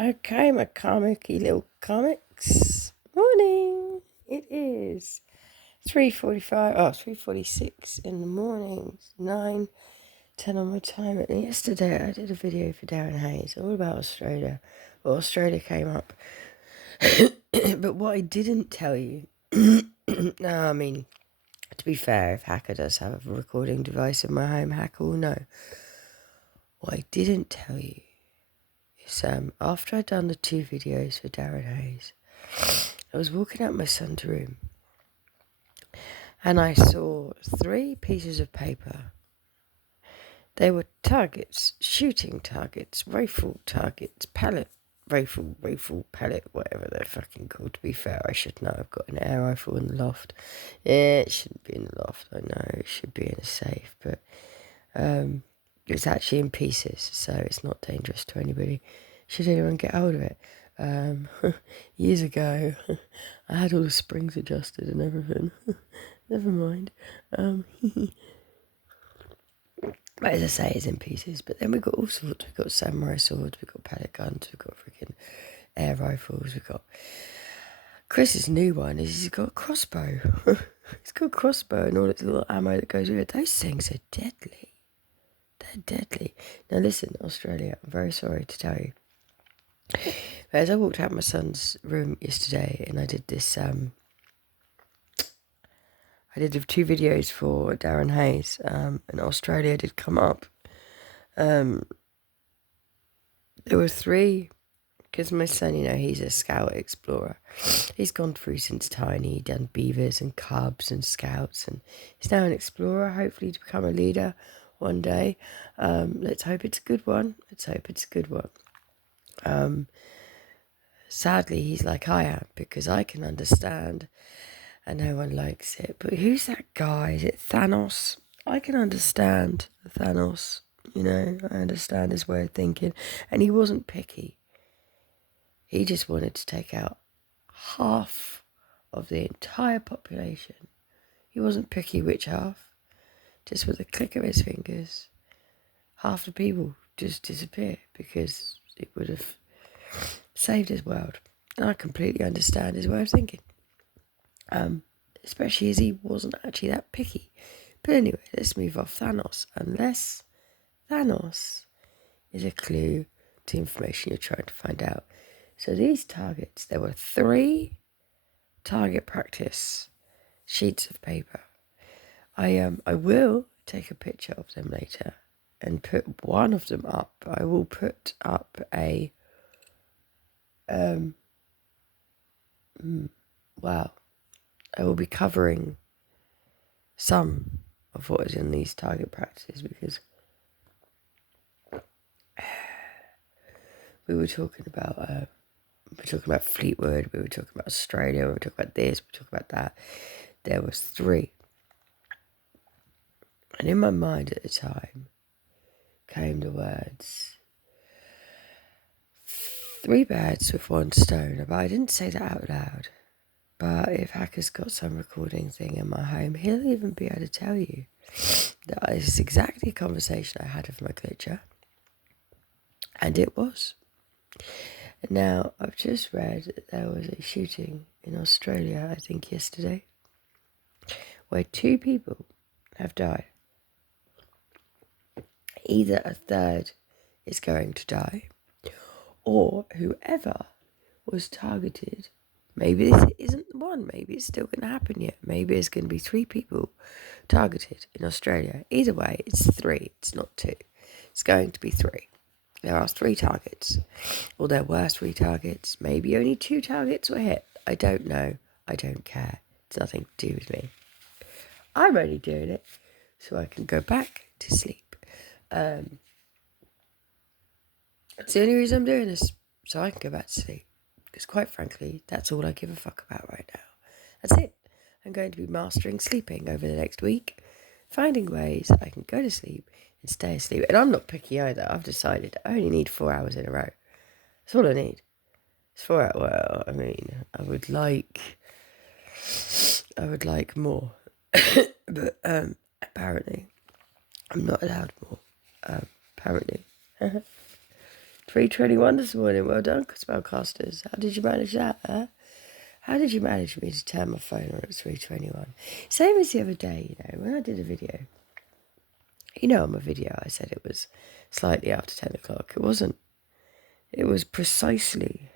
Okay, my comic-y little comics. Morning. It is 3:45. Oh, 3:46 in the morning. 9:10 on my time. And yesterday I did a video for Darren Hayes all about Australia. Well, Australia came up. But what I didn't tell you... No, I mean, to be fair, if Hacker does have a recording device in my home, Hacker will know. What I didn't tell you is after I'd done the 2 videos for Darren Hayes, I was walking out my son's room and I saw 3 pieces of paper. They were targets, shooting targets, rifle targets, rifle, pellet, whatever they're fucking called. To be fair, I should know. I've got an air rifle in the loft. Yeah, it shouldn't be in the loft. I know it should be in a safe, but it's actually in pieces, so it's not dangerous to anybody. Should anyone get hold of it? Years ago, I had all the springs adjusted and everything. Never mind. But as I say, it's in pieces. But then we've got all sorts. We've got samurai swords, we've got pellet guns, we've got freaking air rifles, we've got... Chris's new one is he's got a crossbow. He's got a crossbow and all its little ammo that goes with it. Those things are deadly. They're deadly. Now listen, Australia, I'm very sorry to tell you. But as I walked out my son's room yesterday and I did this... I did 2 videos for Darren Hayes, and Australia did come up. There were 3, because my son, he's a scout explorer. He's gone through since tiny, done beavers and cubs and scouts, and he's now an explorer, hopefully to become a leader one day. Let's hope it's a good one. Sadly, he's like I am, because I can understand and no one likes it. But who's that guy? Is it Thanos? I can understand Thanos. I understand his way of thinking. And he wasn't picky. He just wanted to take out half of the entire population. He wasn't picky which half. Just with a click of his fingers, half the people just disappear because it would have saved his world. And I completely understand his way of thinking. Especially as he wasn't actually that picky. But anyway, let's move off Thanos. Unless Thanos is a clue to information you're trying to find out. So these targets, there were 3 target practice sheets of paper. I will take a picture of them later and put one of them up. I will put up a wow. I will be covering some of what is in these target practices because we were talking about Fleetwood, we were talking about Australia, we were talking about this, we were talking about that. There was 3. And in my mind at the time came the words 3 birds with 1 stone. But I didn't say that out loud. But if Hacker's got some recording thing in my home, he'll even be able to tell you that this is exactly a conversation I had with my glitcher. And it was. Now, I've just read that there was a shooting in Australia, I think yesterday, where 2 people have died. Either a third is going to die, or whoever was targeted... Maybe this isn't the one. Maybe it's still going to happen yet. Maybe it's going to be 3 people targeted in Australia. Either way, it's 3. It's not 2. It's going to be 3. There are 3 targets. Or there were 3 targets. Maybe only 2 targets were hit. I don't know. I don't care. It's nothing to do with me. I'm only doing it so I can go back to sleep. That's the only reason I'm doing this. So I can go back to sleep. Because quite frankly, that's all I give a fuck about right now. That's it. I'm going to be mastering sleeping over the next week, finding ways that I can go to sleep and stay asleep. And I'm not picky either. I've decided I only need 4 hours in a row. That's all I need. It's 4 hours. Well, I mean, I would like more. But apparently, I'm not allowed more. Apparently. 3:21 this morning. Well done, spellcasters. How did you manage that, huh? How did you manage me to turn my phone on at 3:21? Same as the other day, when I did a video. On my video I said it was slightly after 10 o'clock. It wasn't. It was precisely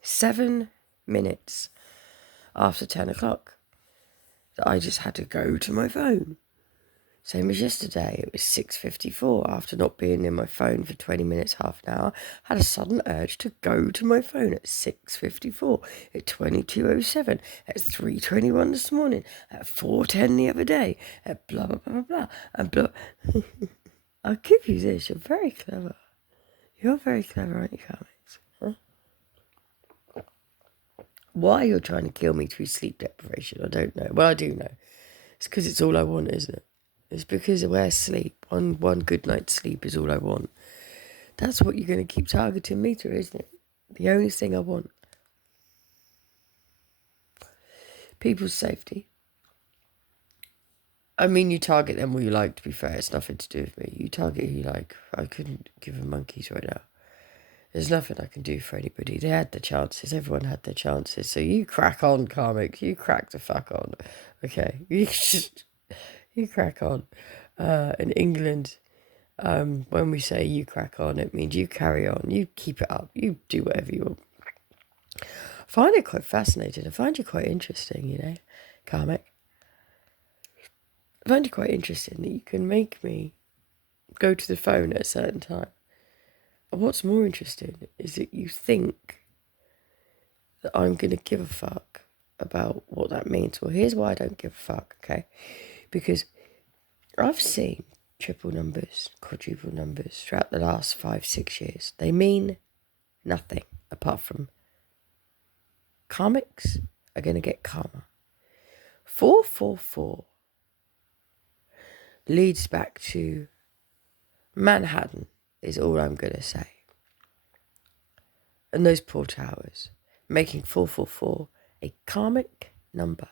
7 minutes after 10 o'clock that I just had to go to my phone. Same as yesterday, it was 6:54. After not being in my phone for 20 minutes, half an hour, I had a sudden urge to go to my phone at 6:54, at 22:07, at 3:21 this morning, at 4:10 the other day, at blah, blah, blah, blah, blah, and blah. I'll give you this, you're very clever. You're very clever, aren't you, Karmics? Huh? Why you're trying to kill me through sleep deprivation, I don't know. Well, I do know. It's because it's all I want, isn't it? It's because of where sleep, one good night's sleep is all I want. That's what you're going to keep targeting me through, isn't it? The only thing I want. People's safety. I mean, you target them all you like, to be fair. It's nothing to do with me. You target who you like. I couldn't give a monkeys right now. There's nothing I can do for anybody. They had their chances. Everyone had their chances. So you crack on, Karmics. You crack the fuck on. Okay? You crack on. In England, when we say you crack on, it means you carry on, you keep it up, you do whatever you want. I find it quite fascinating. I find you quite interesting, Karmic. I find it quite interesting that you can make me go to the phone at a certain time. And what's more interesting is that you think that I'm going to give a fuck about what that means. Well, here's why I don't give a fuck, okay? Because I've seen triple numbers, quadruple numbers throughout the last 5-6 years. They mean nothing apart from karmics are going to get karma. 444 leads back to Manhattan is all I'm going to say. And those poor towers, making 444 a karmic number.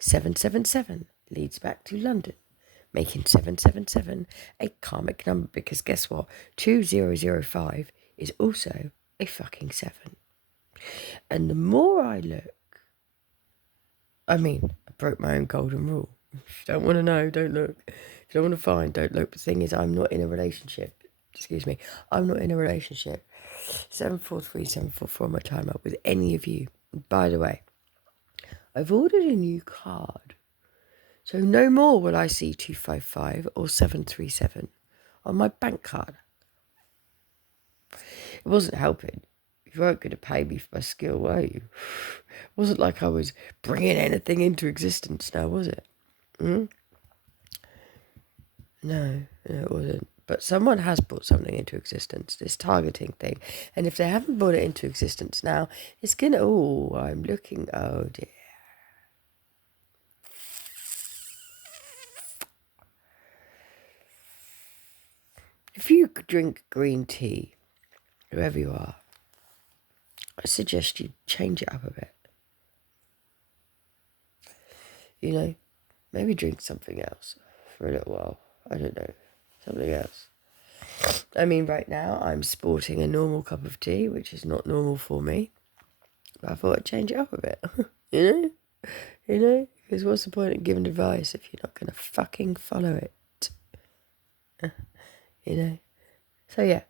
777 leads back to London, making 777 a karmic number, because guess what? 2005 is also a fucking 7. And the more I look, I broke my own golden rule. If you don't want to know, don't look. If you don't want to find, don't look. The thing is, I'm not in a relationship. I'm not in a relationship. 743, 744 on my timer with any of you. By the way, I've ordered a new card. So no more will I see 255 or 737 on my bank card. It wasn't helping. You weren't going to pay me for my skill, were you? It wasn't like I was bringing anything into existence now, was it? No, it wasn't. But someone has brought something into existence, this targeting thing. And if they haven't brought it into existence now, it's going to... Oh, I'm looking... Oh, dear. If you drink green tea, whoever you are, I suggest you change it up a bit. Maybe drink something else for a little while. I don't know. Something else. Right now I'm sporting a normal cup of tea, which is not normal for me. But I thought I'd change it up a bit. Because what's the point of giving advice if you're not going to fucking follow it? So yeah,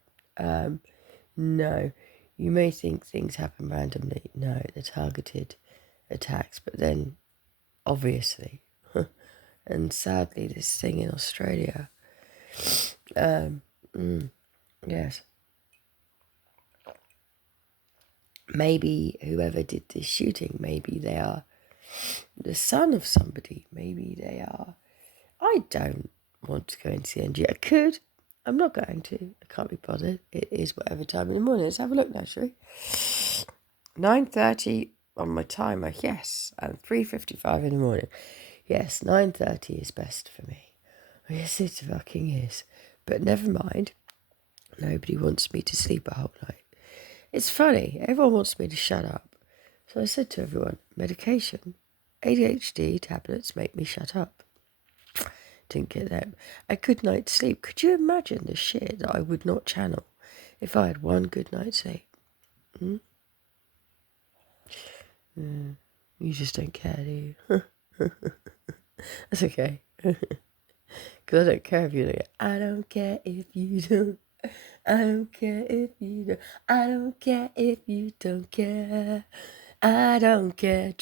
no, you may think things happen randomly. No, they're targeted attacks, but then obviously, and sadly, this thing in Australia, yes, maybe whoever did this shooting, maybe they are the son of somebody, maybe they are, I don't want to go into the NG. I could. I'm not going to. I can't be bothered. It is whatever time in the morning. Let's have a look now, shall we? 9:30 on my timer, yes. And 3:55 in the morning. Yes, 9:30 is best for me. Yes, it fucking is. But never mind. Nobody wants me to sleep a whole night. It's funny. Everyone wants me to shut up. So I said to everyone, medication, ADHD tablets make me shut up. Didn't get them. A good night's sleep. Could you imagine the shit that I would not channel if I had one good night's sleep. You just don't care, do you? That's okay. Because I don't care if you don't. I don't care if you don't. I don't care if you don't. I don't care if you don't care. I don't care.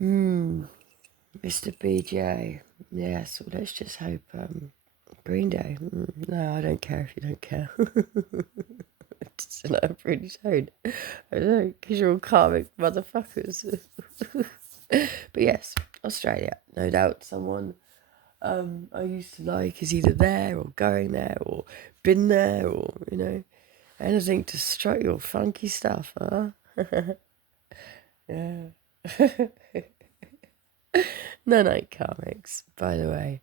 Mr. BJ. Yeah, so let's just hope Green Day. No, I don't care if you don't care. No, I really don't. I don't, because you're all karmic motherfuckers. But yes, Australia, no doubt someone I used to like is either there or going there or been there or, anything to strut your funky stuff, huh? Yeah. No, Karmics, by the way.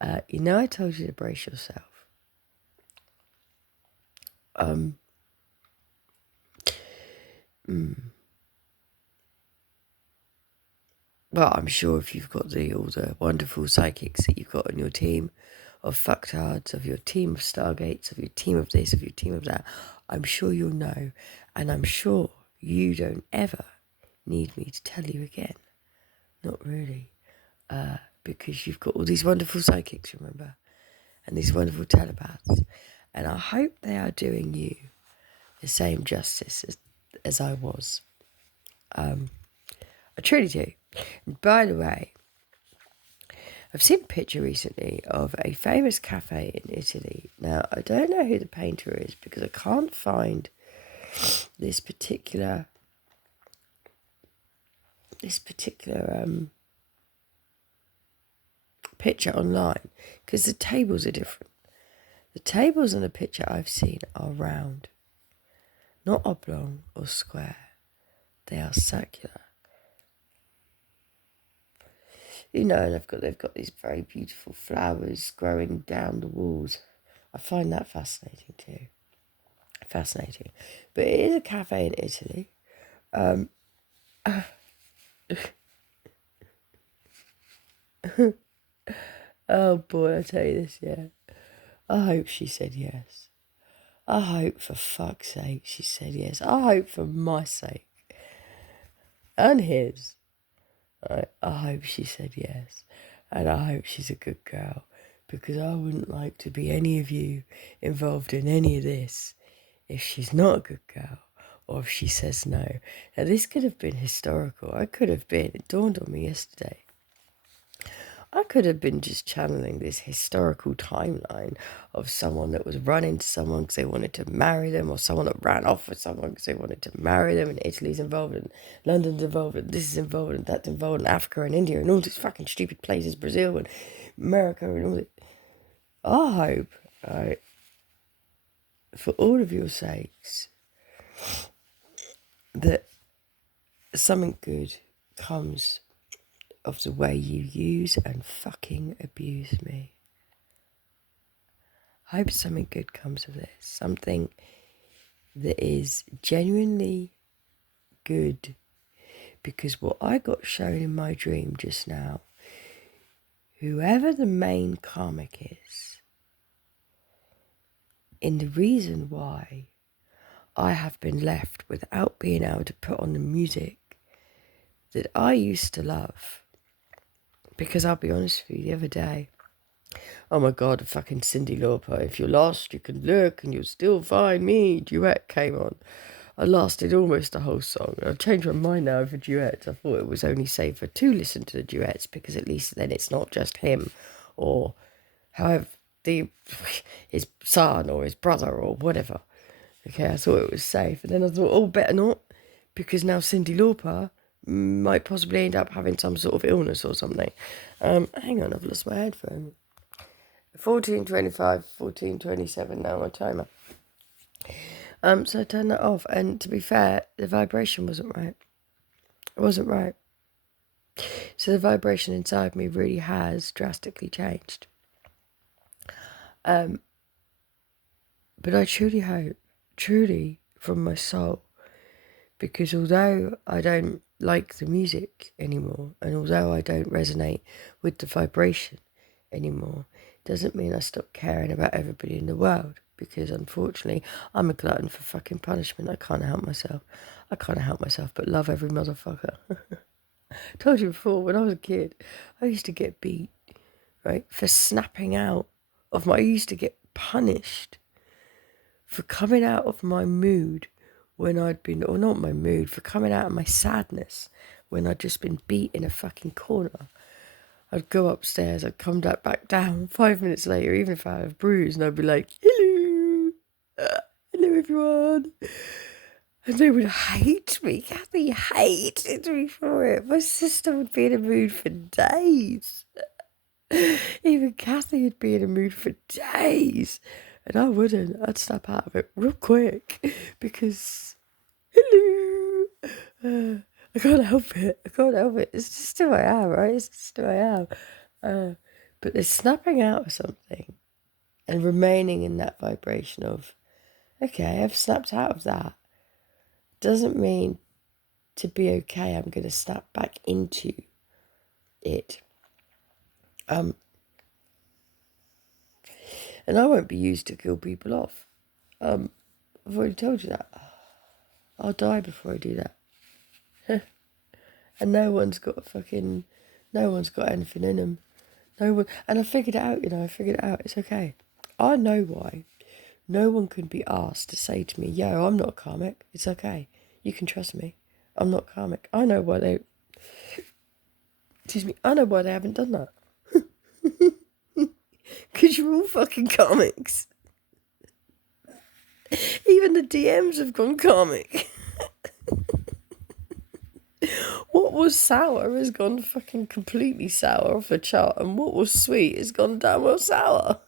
I told you to brace yourself. Well, I'm sure if you've got all the wonderful psychics that you've got on your team of fucktards, of your team of stargates, of your team of this, of your team of that, I'm sure you'll know. And I'm sure you don't ever need me to tell you again. Not really. Because you've got all these wonderful psychics, remember? And these wonderful telepaths. And I hope they are doing you the same justice as I was. I truly do. And by the way, I've seen a picture recently of a famous cafe in Italy. Now, I don't know who the painter is because I can't find this particular picture online because the tables are different. The tables in the picture I've seen are round, not oblong or square. They are circular. And they've got these very beautiful flowers growing down the walls. I find that fascinating too. Fascinating. But it is a cafe in Italy. Oh boy, I tell you this, yeah. I hope she said yes. I hope for fuck's sake she said yes. I hope for my sake and his. I hope she said yes. And I hope she's a good girl. Because I wouldn't like to be any of you involved in any of this if she's not a good girl or if she says no. Now, this could have been historical. It dawned on me yesterday. I could have been just channeling this historical timeline of someone that was running to someone because they wanted to marry them, or someone that ran off with someone because they wanted to marry them, and Italy's involved, and London's involved, and this is involved, and that's involved, and Africa and India, and all these fucking stupid places, Brazil and America, and all that. I hope, for all of your sakes, that something good comes of the way you use and fucking abuse me. I hope something good comes of this. Something that is genuinely good. Because what I got shown in my dream just now, whoever the main karmic is, in the reason why I have been left without being able to put on the music that I used to love. Because I'll be honest with you, the other day, oh my God, fucking Cyndi Lauper, if you're lost, you can look and you'll still find me, duet came on. I lasted almost the whole song. I've changed my mind now over duets. I thought it was only safer to listen to the duets because at least then it's not just him or however his son or his brother or whatever. Okay, I thought it was safe. And then I thought, oh, better not, because now Cyndi Lauper might possibly end up having some sort of illness or something. Hang on, I've lost my headphone. 14:25, 14:27 now, my timer. So I turned that off, and to be fair, the vibration wasn't right. It wasn't right. So the vibration inside me really has drastically changed. But I truly hope, truly from my soul, because although I don't like the music anymore, and although I don't resonate with the vibration anymore, doesn't mean I stop caring about everybody in the world, because unfortunately I'm a glutton for fucking punishment. I can't help myself. I can't help myself but love every motherfucker. Told you before, when I was a kid, I used to get beat, right, for snapping out of my... I used to get punished for coming out of my mood when I'd been... or not my mood, for coming out of my sadness when I'd just been beat in a fucking corner. I'd go upstairs, I'd come back down 5 minutes later, even if I had a bruise, and I'd be like, hello, hello everyone. And they would hate me. Kathy hated me for it. My sister would be in a mood for days. Even Kathy would be in a mood for days. And I wouldn't. I'd snap out of it real quick because, hello. I can't help it. I can't help it. It's just who I am, right? It's just who I am. But there's snapping out of something and remaining in that vibration of, okay, I've snapped out of that. Doesn't mean to be okay, I'm going to snap back into it. And I won't be used to kill people off. I've already told you that. I'll die before I do that. And no one's got anything in them. No one, and I figured it out, I figured it out. It's okay. I know why. No one can be asked to say to me, yo, I'm not karmic. It's okay. You can trust me. I'm not karmic. I know why they haven't done that. Because you're all fucking karmics. Even the DMs have gone karmic. What was sour has gone fucking completely sour off the chart, and what was sweet has gone damn well sour.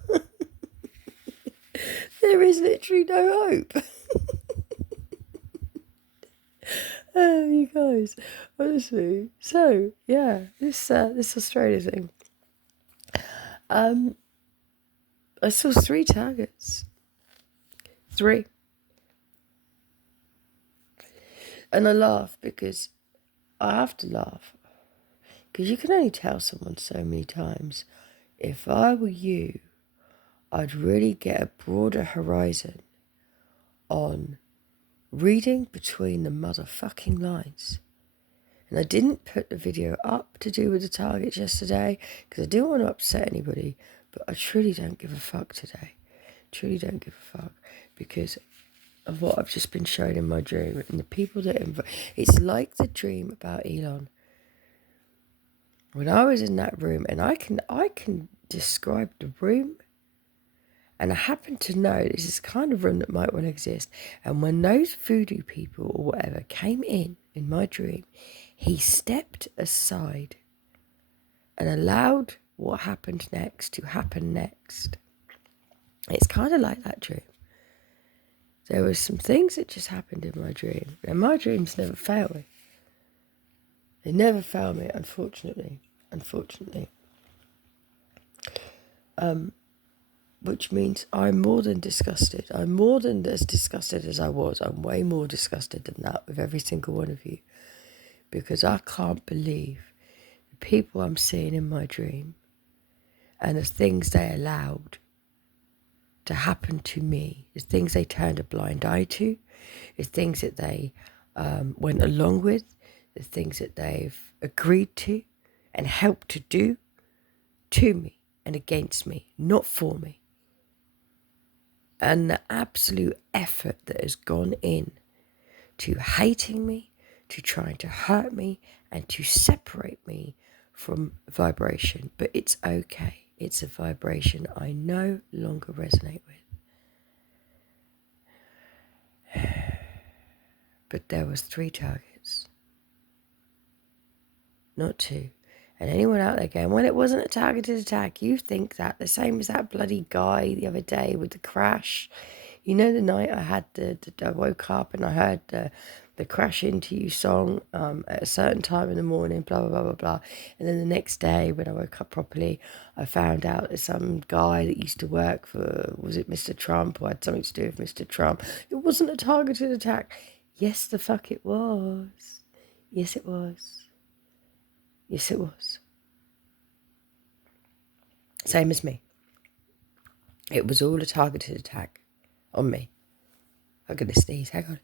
There is literally no hope. Oh, you guys, honestly. So yeah, this Australia thing. I saw 3 targets. 3. And I laugh because I have to laugh. Because you can only tell someone so many times. If I were you, I'd really get a broader horizon on reading between the motherfucking lines. And I didn't put the video up to do with the targets yesterday because I didn't want to upset anybody, but I truly don't give a fuck today. Truly don't give a fuck because of what I've just been shown in my dream and the people that it's like the dream about Elon. When I was in that room, and I can describe the room, and I happen to know this is the kind of room that might well exist. And when those voodoo people or whatever came in my dream, he stepped aside and allowed what happened next to happen next. It's kind of like that dream. There were some things that just happened in my dream. And my dreams never fail me. They never fail me, unfortunately. Which means I'm more than disgusted. I'm more than as disgusted as I was. I'm way more disgusted than that with every single one of you. Because I can't believe the people I'm seeing in my dream and the things they allowed to happen to me, the things they turned a blind eye to, the things that they went along with, the things that they've agreed to and helped to do to me and against me, not for me. And the absolute effort that has gone in to hating me, to trying to hurt me, and to separate me from vibration. But it's okay. It's a vibration I no longer resonate with. But there was 3 targets, not 2. And anyone out there going, well, it wasn't a targeted attack. You think that. The same as that bloody guy the other day with the crash. You know, the night I had I woke up and I heard the Crash Into You song at a certain time in the morning, blah, blah, blah, blah, blah. And then the next day when I woke up properly, I found out that some guy that used to work for, was it Mr. Trump, or had something to do with Mr. Trump. It wasn't a targeted attack. Yes, the fuck it was. Yes, it was. Yes, it was. Same as me. It was all a targeted attack on me. I'm going to sneeze. Hang on.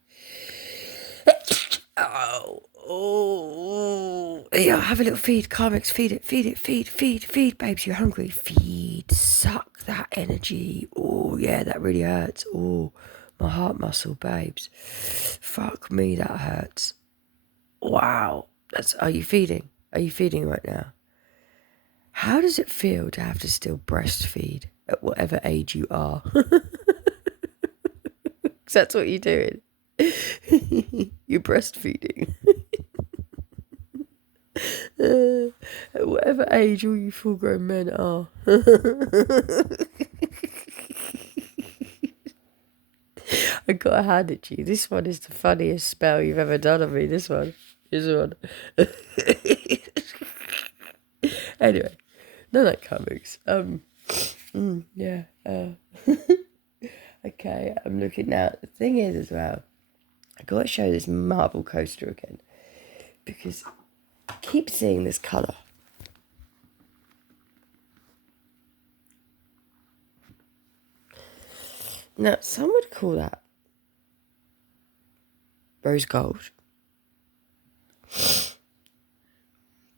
Oh. Yeah, have a little feed. Karmics, feed it. Feed, babes. You're hungry. Feed. Suck that energy. Oh, yeah, that really hurts. Oh, my heart muscle, babes. Fuck me, that hurts. Wow. Are you feeding? Are you feeding right now? How does it feel to have to still breastfeed at whatever age you are? Because that's what you're doing. You're breastfeeding. At whatever age all you full-grown men are. I gotta hand it to you. This one is the funniest spell you've ever done on me. This one. Anyway, no, that comics. Yeah. Okay, I'm looking now. The thing is, as well, I gotta show this marble coaster again because I keep seeing this colour. Now, some would call that rose gold,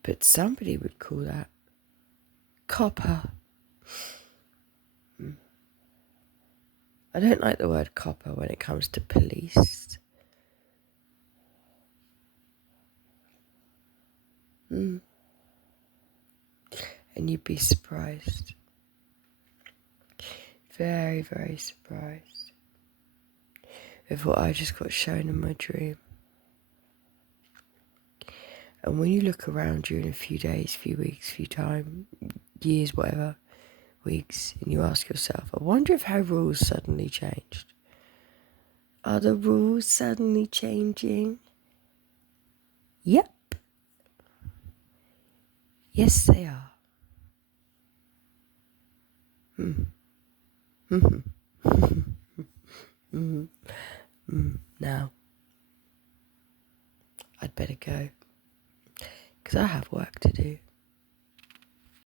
but somebody would call that copper. I don't like the word copper when it comes to police. And you'd be surprised. Very, very surprised with what I just got shown in my dream. And when you look around you in a few days, few weeks, few time, years, whatever, weeks, and you ask yourself, I wonder if how rules suddenly changed. Are the rules suddenly changing? Yep. Yes, they are. Now, I'd better go, because I have work to do.